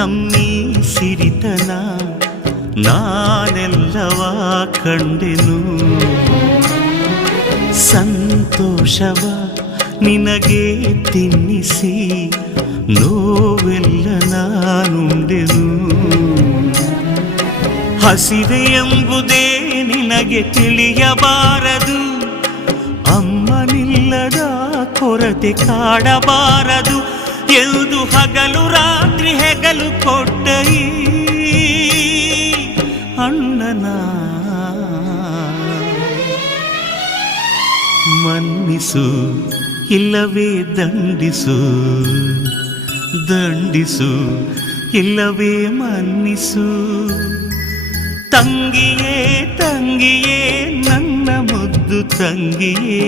ನಮ್ಮೀ ಸಿರಿತನ ನಾನೆಲ್ಲವ ಕಂಡೆನು. ಸಂತೋಷವ ನಿನಗೆ ತಿನ್ನಿಸಿ ನೋವೆಲ್ಲ ನಾನುಂಡೆನು. ಹಸಿವೆ ಎಂಬುದೇ ನಿನಗೆ ತಿಳಿಯಬಾರದು, ಅಮ್ಮನಿಲ್ಲದ ಕೊರತೆ ಕಾಡಬಾರದು ಎಂದು ಹಗಲು ರಾತ್ರಿ ಹೆಗಲು ಕೊಟ್ಟ ಈ ಅಣ್ಣನ ಮನ್ನಿಸು ಇಲ್ಲವೇ ದಂಡಿಸು, ದಂಡಿಸು ಇಲ್ಲವೇ ಮನ್ನಿಸು. ತಂಗಿಯೇ ತಂಗಿಯೇ ನನ್ನ ಮುದ್ದು ತಂಗಿಯೇ.